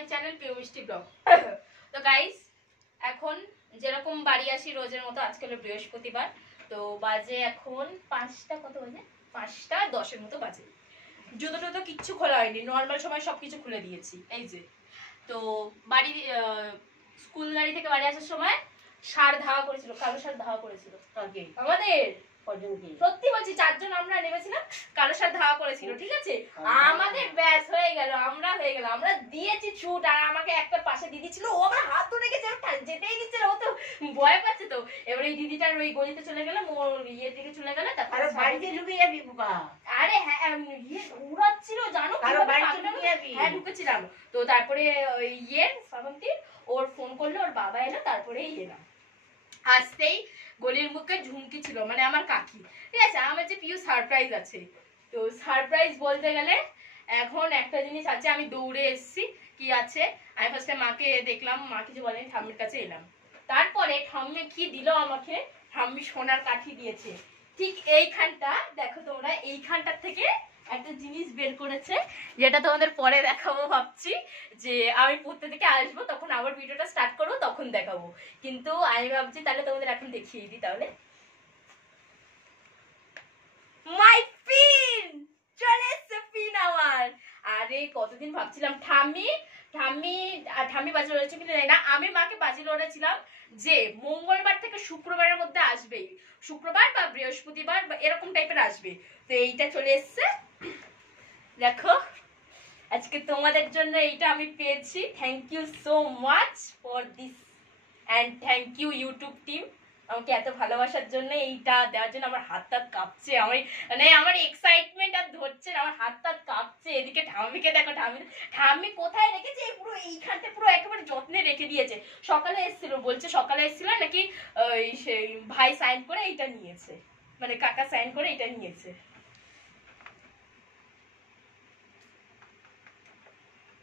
My channel Piu মিষ্টি blog. তো guys, এখন যেরকম বাড়ি আসি রোজের মতো, আজকে হলো বৃহস্পতিবার, তো বাজে এখন 5টা, কত বাজে 5টা 10-এর মতো বাজে। জুতো টুতো কিচ্ছু খোলা হয়নি, নর্মাল সময় সবকিছু খুলে দিয়েছি। এই যে তো বাড়ি স্কুল গাড়ি থেকে বাড়ি আসার সময় সার ধাওয়া করেছিল, কালো সার ধাওয়া করেছিল আমাদের। সত্যি বলছি, 4 জন আমরা নেমেছিলাম, কালো সার ধাওয়া করেছিল, ঠিক আছে। আমাদের ব্যাস হয়ে গেল, আমরা দিয়েছি ছুট। আর আমাকে একটা পাশে দিদি ছিল, ও আমার হাত ধরে গেছে, যেতেই দিচ্ছে না, ও তো ভয় পাচ্ছে। তো এবার এই দিদিটার ওই গলিতে চলে গেলাম, ওর ইয়ের দিকে চলে গেলে, তারপরে বাড়িতে ঢুকে যাবি বোকা। আরে হ্যাঁ, ইয়ে উড়াচ্ছিল জানো, হ্যাঁ ঢুকেছিলাম। তো তারপরে ওই ইয়ের শ্রাবন্তী ওর ফোন করলো, ওর বাবা এলো, তারপরে এলাম। আসতেই গলির মুখে ঝুমকি ছিল, মানে আমার কাকি, ঠিক আছে। আমার যে পিউ সারপ্রাইজ আছে, তো সারপ্রাইজ বলতে গেলে এখন একটা জিনিস আছে। আমি দৌড়ে এসেছি, কি আছে। আমি ফার্স্টে মাকে দেখলাম, মা কিছু বলেনি, ঠাম্মির কাছে এলাম। তারপরে ঠাম্মি কি দিল আমাকে, ঠাম্মি সোনার কাঠি দিয়েছে। ঠিক এইখানটা দেখো তোমরা, এইখানটার থেকে একটা জিনিস বের করেছে, যেটা তোমাদের পরে দেখাবো ভাবছি। যে আমি পড়তে থেকে আসবো, তখন আবার ভিডিওটা স্টার্ট করবো, তখন দেখাবো। কিন্তু আমি ভাবছি তাহলে তোমাদের এখন দেখিয়ে দিই। তাহলে মাই পিন চলে এসছে, পিন আমার। আরে কতদিন ভাবছিলাম, ঠাম্মি বাজি লড়েছে কিনা জানি না, আমি মাকে বাজি লড়েছিলাম যে মঙ্গলবার থেকে শুক্রবারের মধ্যে আসবে, শুক্রবার বা বৃহস্পতিবার বা এরকম টাইপের আসবে। তো এইটা চলে এসছে, দেখো আজকে তোমাদের জন্য এইটা আমি পেয়েছি। Thank you so much for this, and thank you YouTube team আমাকে এত ভালোবাসার জন্য। এইটা দেওয়ার জন্য আমার হাত টাত কাঁপছে, মানে আমার এক্সাইটমেন্ট আর ধরছে না, আমার হাত টাত কাঁপছে। এদিকে ঠাম্মিকে দেখো, ঠাম্মি কোথায় রেখেছে, পুরো এইখানটা পুরো একেবারে যত্নে রেখে দিয়েছে। সকালে এসেছিল, বলছে সকালে এসেছিল নাকি, সেই ভাই সাইন করে এইটা নিয়েছে, মানে কাকা সাইন করে এটা নিয়েছে।